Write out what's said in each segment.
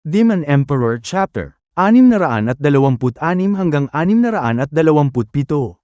Demon Emperor Chapter 626 hanggang 627.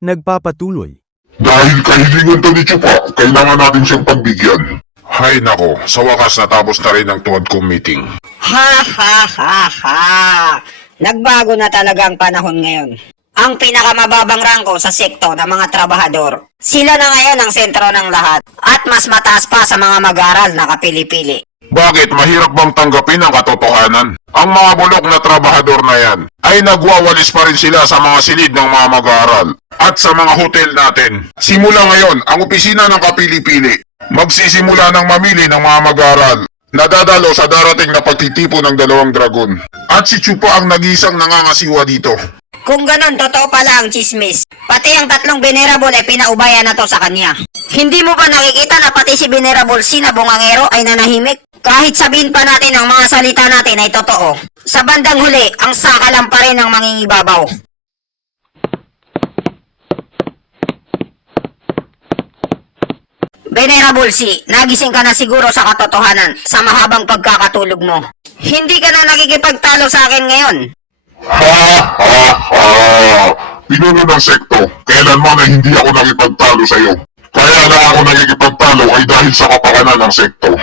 Nagpapatuloy. Dahil kahilingan to ni Chupa, kailangan natin siyang pagbigyan. Hay nako, sa wakas natapos na rin ang tuwad kong meeting. Ha ha ha ha! Nagbago na talaga ang panahon ngayon. Ang pinakamababang rangko sa sekto ng mga trabahador. Sila na ngayon ang sentro ng lahat at mas mataas pa sa mga mag-aral na kapili-pili. Bakit mahirap bang tanggapin ang katotohanan? Ang mga bulok na trabahador na yan ay nagwawalis pa rin sila sa mga silid ng mga mag-aaral at sa mga hotel natin. Simula ngayon, ang opisina ng kapili-pili magsisimula ng mamili ng mga mag-aaral na dadalo sa darating na pagtitipon ng 2 dragon. At si Chupa ang nag-iisang nangangasiwa dito. Kung ganon, totoo pala ang chismis. Pati ang 3 Venerable ay pinaubayan na to sa kanya. Hindi mo ba nakikita na pati si Venerable C na bungangero ay nanahimik? Kahit sabihin pa natin ang mga salita natin ay totoo. Sa bandang huli, ang sakalam pa rin ang mangingibabaw. Venerable C, nagising ka na siguro sa katotohanan sa mahabang pagkakatulog mo. Hindi ka na nakikipagtalo sa akin ngayon. Ha ha ha! Pinuno ng sekto, kailanman ay hindi ako nakipagtalo sa iyo. Kaya na ako nakikipagtalo ay dahil sa kapakanan ng sekto.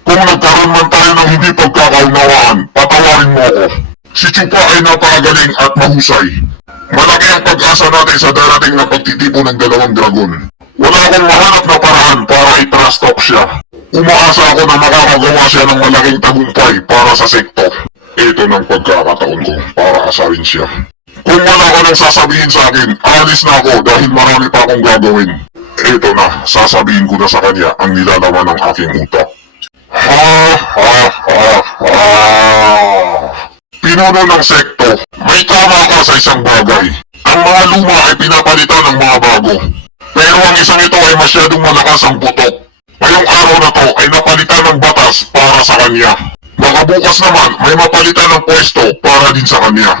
Kung nagkaroon man tayo ng hindi pagkakaunawaan, patawarin mo ako. Si Chupa ay napakagaling at mahusay. Malaki ang pag-asa natin sa darating na pagtitipon ng 2 dragon. Wala akong mahanap na paraan para i-trust talk siya. Umaasa ako na makakagawa siya ng malaking tagumpay para sa sekto. Ito ng pagkakataon ko para asarin siya. Kung wala ka nang sasabihin sa akin, alis na ako dahil marami pa akong gagawin. Ito na, sasabihin ko na sa kanya ang nilalaman ng aking utak. Ha ha ha ha! Pinuno ng sekto, may tama ka sa isang bagay. Ang mga luma ay pinapalitan ng mga bago. Pero ang isang ito ay masyadong malakas ang putok. Ngayong araw na to ay napalitan ng batas para sa kanya. Baka bukas naman may mapalitan ng pwesto para din sa kanya.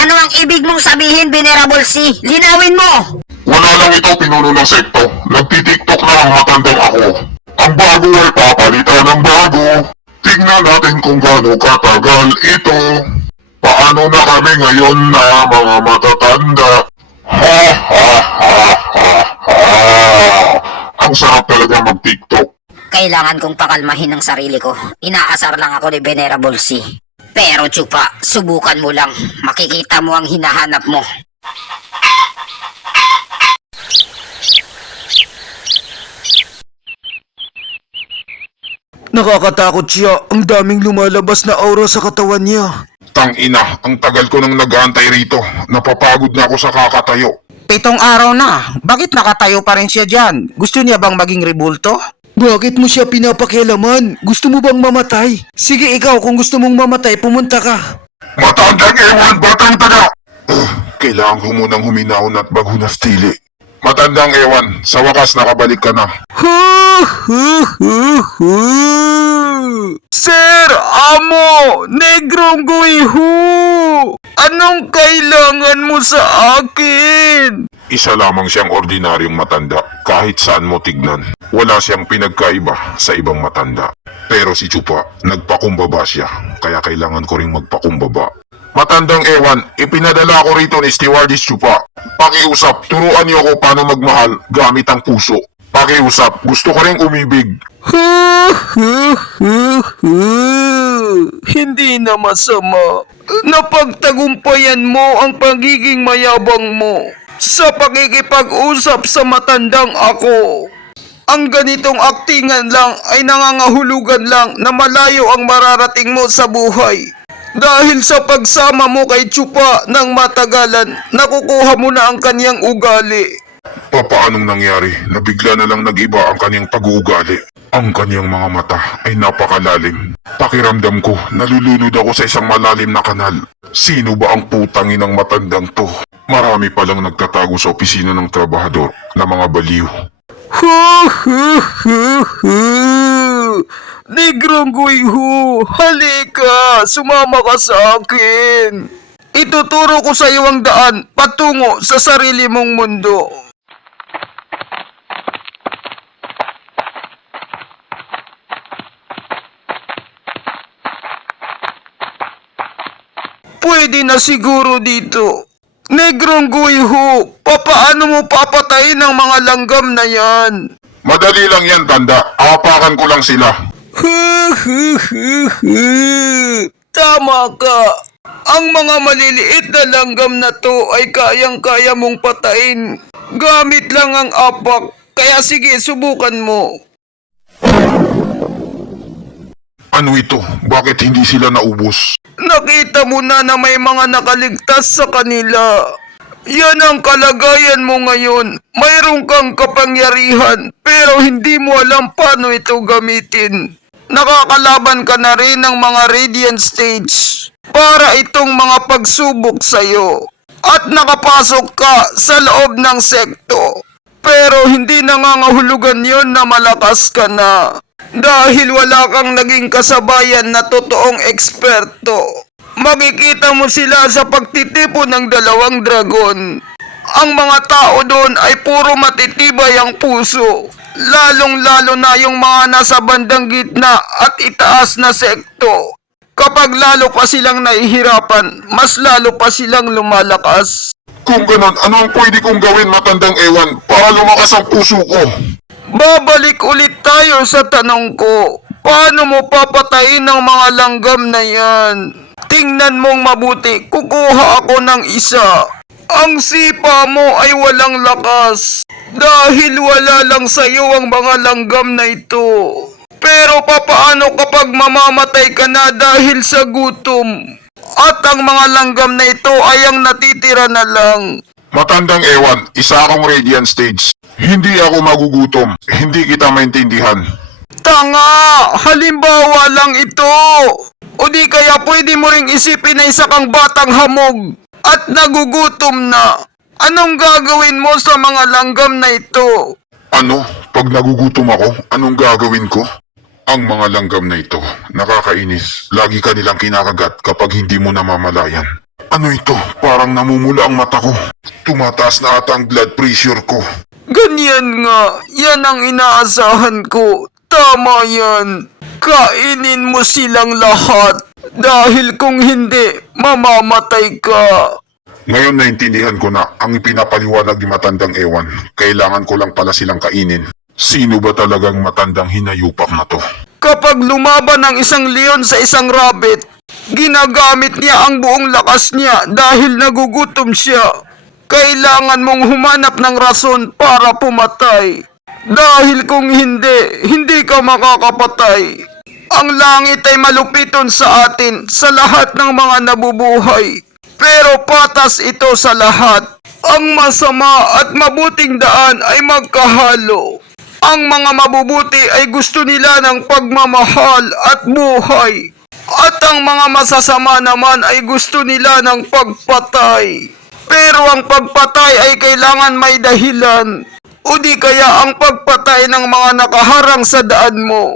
Ano ang ibig mong sabihin, Venerable C? Linawin mo! Wala lang ito, pinuno ng sekto. Nagtitiktok na ang matandang ako. Ang bago ay papalitan ng bago. Tingnan natin kung gaano katagal ito. Paano na kami ngayon na mga matatanda? Ha ha ha ha ha! Ang sarap talaga mag-tiktok. Kailangan kong pakalmahin ang sarili ko. Inaasar lang ako ni Venerable C. Pero Chupa, subukan mo lang. Makikita mo ang hinahanap mo. Nakakatakot siya. Ang daming lumalabas na aura sa katawan niya. Tang-ina, ang tagal ko nang nag-aantay rito. Napapagod na ako sa kakatayo. 7 araw na. Bakit nakatayo pa rin siya dyan? Gusto niya bang maging rebulto? Bakit mo siya pinapakialaman? Gusto mo bang mamatay? Sige ikaw, kung gusto mong mamatay, pumunta ka. Matandang ewan, batang taga! Kailangan ko munang huminahon at maghunas tili. Matandang ewan, sa wakas nakabalik ka na. Sir, amo, negrong guiho! Anong kailangan mo sa akin? Isa lamang siyang ordinaryong matanda, kahit saan mo tignan. Wala siyang pinagkaiba sa ibang matanda. Pero si Chupa, nagpakumbaba siya, kaya kailangan ko ring magpakumbaba. Matandang ewan, ipinadala ko rito ni Stewardess Chupa. Pakiusap, turuan niyo ako paano magmahal gamit ang puso. Pakiusap, gusto ko ring umibig. Hindi na masama. Napagtagumpayan mo ang pagiging mayabang mo sa pakikipag-usap sa matandang ako. Ang ganitong aktingan lang ay nangangahulugan lang na malayo ang mararating mo sa buhay. Dahil sa pagsama mo kay Chupa ng matagalan, nakukuha mo na ang kanyang ugali. Paanong nangyari na bigla na lang nag-iba ang kanyang pag-uugali? Ang kanyang mga mata ay napakalalim. Pakiramdam ko, nalulunod ako sa isang malalim na kanal. Sino ba ang putangin ng matandang to? Marami palang nagtatago sa opisina ng trabahador na mga baliw. Negrong guiho, halika, sumama ka sa akin. Ituturo ko sa iyo ang daan patungo sa sarili mong mundo. pwede na siguro dito. Negrong Guiho, papaano mo papatayin ang mga langgam na yan? Madali lang yan, tanda. Apakan ko lang sila. Tama ka. Ang mga maliliit na langgam na to ay kayang-kaya mong patayin. Gamit lang ang apak. Kaya sige, subukan mo. Ano ito? Bakit hindi sila naubos? Nakita mo na may mga nakaligtas sa kanila. Yan ang kalagayan mo ngayon. Mayroon kang kapangyarihan, pero hindi mo alam paano ito gamitin. Nakakalaban ka na rin ng mga Radiant Stage para itong mga pagsubok sa'yo. At nakapasok ka sa loob ng sekto. Pero hindi nangangahulugan yon na malakas ka na. Dahil wala kang naging kasabayan na totoong eksperto. Makikita mo sila sa pagtitipon ng 2 dragon. Ang mga tao doon ay puro matitibay ang puso. Lalong-lalo na yung mga nasa bandang gitna at itaas na sekto. Kapag lalo pa silang nahihirapan, mas lalo pa silang lumalakas. Kung ganon, ano ang pwede kong gawin, matandang ewan, para lumakas ang puso ko? Babalik ulit tayo sa tanong ko. Paano mo papatayin ang mga langgam na yan? Tingnan mong mabuti, kukuha ako ng isa. Ang sipa mo ay walang lakas. Dahil wala lang sa'yo ang mga langgam na ito. Pero papaano kapag mamamatay ka na dahil sa gutom? At ang mga langgam na ito ay ang natitira na lang. Matandang ewan, isa akong Radiant Stage. Hindi ako magugutom. Hindi kita maintindihan. Tanga! Halimbawa lang ito! O di kaya pwede mo ring isipin na isa kang batang hamog at nagugutom na. Anong gagawin mo sa mga langgam na ito? Ano? Pag nagugutom ako, anong gagawin ko? Ang mga langgam na ito, nakakainis. Lagi ka nilang kinakagat kapag hindi mo namamalayan. Ano ito? Parang namumula ang mata ko. Tumataas na ata ang blood pressure ko. Ganyan nga, yan ang inaasahan ko. Tama yan. Kainin mo silang lahat. Dahil kung hindi, mamamatay ka. Ngayon naintindihan ko na ang ipinapaliwanag ni matandang ewan. Kailangan ko lang pala silang kainin. Sino ba talagang matandang hinayupak na to? Kapag lumaban ang isang leon sa isang rabbit, ginagamit niya ang buong lakas niya dahil nagugutom siya. Kailangan mong humanap ng rason para pumatay. Dahil kung hindi, hindi ka makakapatay. Ang langit ay malupiton sa atin sa lahat ng mga nabubuhay. Pero patas ito sa lahat. Ang masama at mabuting daan ay magkahalo. Ang mga mabubuti ay gusto nila ng pagmamahal at buhay. At ang mga masasama naman ay gusto nila ng pagpatay. Pero ang pagpatay ay kailangan may dahilan. O di kaya ang pagpatay ng mga nakaharang sa daan mo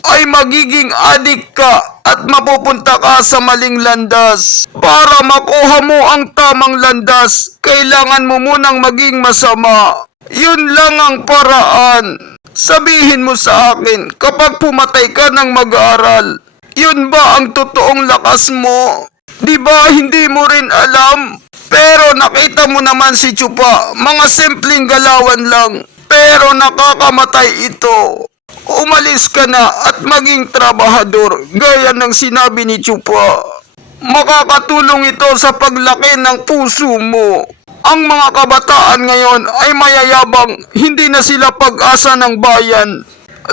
ay magiging adik ka at mapupunta ka sa maling landas. Para makuha mo ang tamang landas, kailangan mo munang maging masama. Yun lang ang paraan. Sabihin mo sa akin, kapag pumatay ka ng mag-aaral, yun ba ang totoong lakas mo? Di ba hindi mo rin alam? Pero nakita mo naman si Chupa, mga simpleng galawan lang. Pero nakakamatay ito. Umalis ka na at maging trabahador, gaya ng sinabi ni Chupa. Makakatulong ito sa paglaki ng puso mo. Ang mga kabataan ngayon ay mayayabang, hindi na sila pag-asa ng bayan.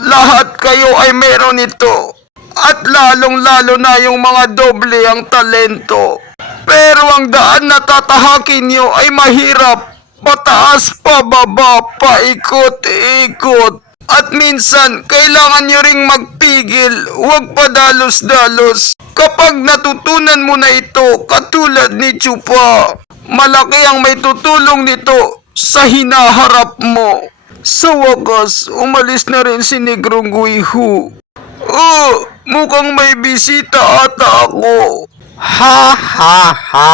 Lahat kayo ay meron ito. At lalong-lalo na yung mga doble ang talento. Pero ang daan na tatahakin nyo ay mahirap. Pataas, pababa, paikot-ikot. At minsan, kailangan nyo ring magpigil, huwag padalos-dalos. Kapag natutunan mo na ito, katulad ni Chupa, malaki ang may tutulong nito sa hinaharap mo. Sa wakas, umalis na rin si Negrong Guiho. Oh, mukhang may bisita ata ako. Ha ha ha!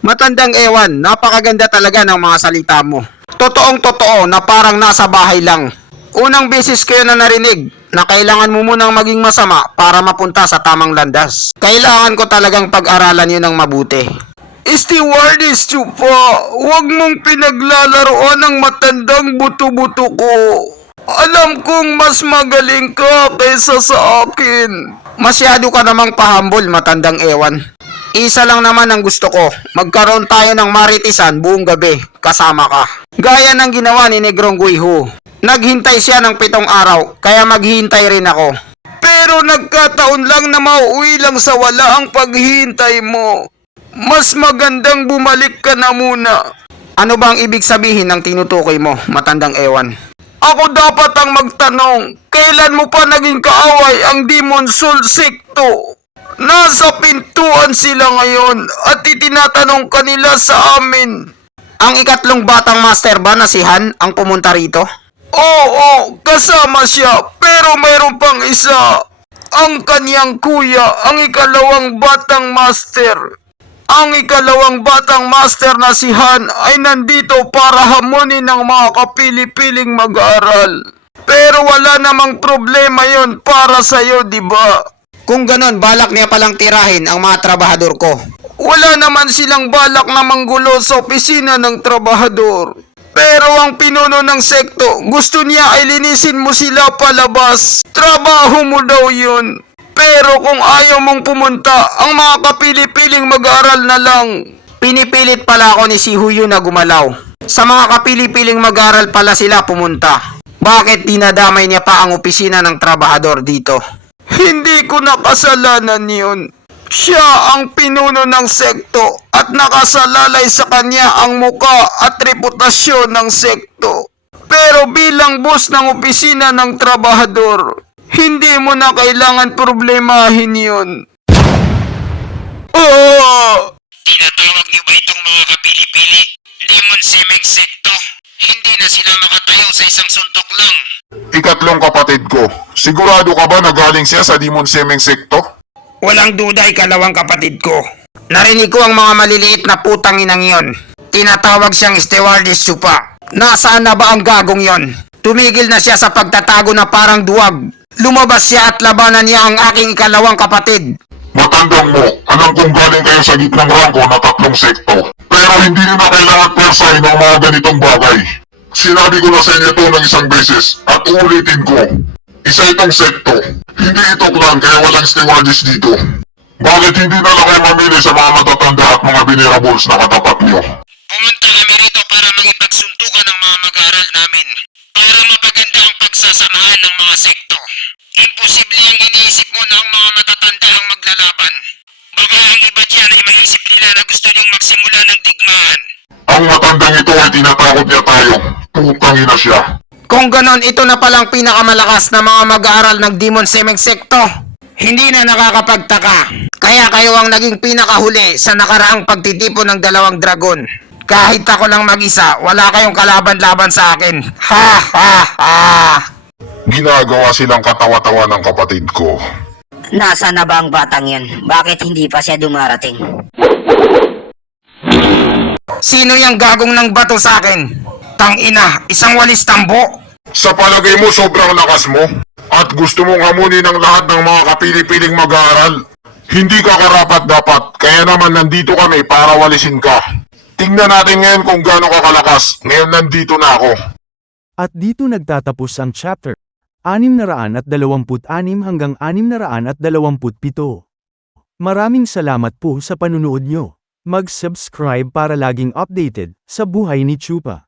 Matandang ewan, napakaganda talaga ng mga salita mo. Totoong totoo na parang nasa bahay lang. Unang beses ko yun na narinig. na kailangan mo munang maging masama para mapunta sa tamang landas. Kailangan ko talagang pag-aralan yun ng mabuti. Stewardess Chupa, huwag mong pinaglalaroan ng matandang buto-buto ko. Alam kong mas magaling ka kaysa sa akin. Masyado ka namang pahambol, matandang ewan. Isa lang naman ang gusto ko, magkaroon tayo ng maritisan buong gabi, kasama ka. Gaya ng ginawa ni Negrong Guiho. Naghintay siya ng 7 araw, kaya maghihintay rin ako. Pero nagkataon lang na mauwi lang sa wala ang paghihintay mo. Mas magandang bumalik ka na muna. Ano bang ibig sabihin ng tinutukoy mo, matandang ewan? Ako dapat ang magtanong, kailan mo pa naging kaaway ang Demon Soul Secto? Nasa pintuan sila ngayon at itinatanong kanila sa amin. Ang ikatlong batang master ba na si Han ang pumunta rito? Oo, kasama siya, pero mayroon pang isa. Ang kanyang kuya, ang ikalawang batang master. Ang ikalawang batang master na si Han ay nandito para hamunin ng mga kapili-piling mag-aaral. Pero wala namang problema yon para sa'yo, di ba? Kung ganon, balak niya palang tirahin ang mga trabahador ko. Wala naman silang balak na manggulo sa opisina ng trabahador. Pero ang pinuno ng sekto, gusto niya ay linisin mo sila palabas. Trabaho mo daw yun. Pero kung ayaw mong pumunta, ang mga kapili-piling mag-aaral na lang. Pinipilit pala ako ni si Huyo na gumalaw. Sa mga kapili-piling mag-aaral pala sila pumunta. Bakit dinadamay niya pa ang opisina ng trabahador dito? Hindi ko nakasalanan yun. Siya ang pinuno ng sekto at nakasalalay sa kanya ang muka at reputasyon ng sekto. Pero bilang boss ng opisina ng trabahador, hindi mo na kailangan problemahin yun. Oh! Tinatawag niyo ba itong mga kapili-pili? Demon Semeng Sekto? Hindi na sila makatayo sa isang suntok lang. Ikatlong kapatid ko, sigurado ka ba na galing siya sa Demon Semeng Sekto? Walang duda, ikalawang kapatid ko. Narinig ko ang mga maliliit na putang inang yon. Tinatawag siyang Stewardess Chupa. Nasaan na ba ang gagong yon? Tumigil na siya sa pagtatago na parang duwag. Lumabas siya at labanan niya ang aking ikalawang kapatid. Matandang mo, alam kong galing kayo sa gitnang rangko na 3 sekto. Pero hindi nyo na kailangan persahin ng mga ganitong bagay. Sinabi ko na sa inyo ito ng isang beses at uulitin ko. Isa itong sekto. Hindi ito clan kaya walang stewardess dito. Bakit hindi na lang kayo mamili sa mga matatanda at mga venerables na katapat nyo? Pumunta kami rito para makipagsuntukan ng mga mag-aaral namin. Para mapaganda ang pagsasamahan ng mga sekto. Imposible ang iniisip mo na ang mga matatanda ang maglalaban. Baka ang iba dyan ay maisip nila na gusto niyong magsimula ng digmaan. Ang matandang ito ay tinatakot niya tayo. Putangin na siya. Kung ganon, ito na palang pinakamalakas na mga mag-aaral ng Demon Semeng Sekto. Hindi na nakakapagtaka. Kaya kayo ang naging pinakahuli sa nakaraang pagtitipon ng 2 dragon. Kahit ako lang mag-isa, wala kayong kalaban-laban sa akin. Ha ha ha! Ginagawa silang katawa-tawa ng kapatid ko. Nasaan na ba ang batang yan? Bakit hindi pa siya dumarating? Sino yung gagong ng bato sa akin? Tangina, isang walis tambo. Sa palagay mo sobrang lakas mo? At gusto mong hamunin ang lahat ng mga kapili-piling mag-aaral? Hindi ka karapat dapat, kaya naman nandito kami para walisin ka. Tingnan natin ngayon kung gaano ka kalakas. Ngayon nandito na ako. At dito nagtatapos ang chapter 626 hanggang 627. Maraming salamat po sa panunood nyo. Mag-subscribe para laging updated sa buhay ni Chupa.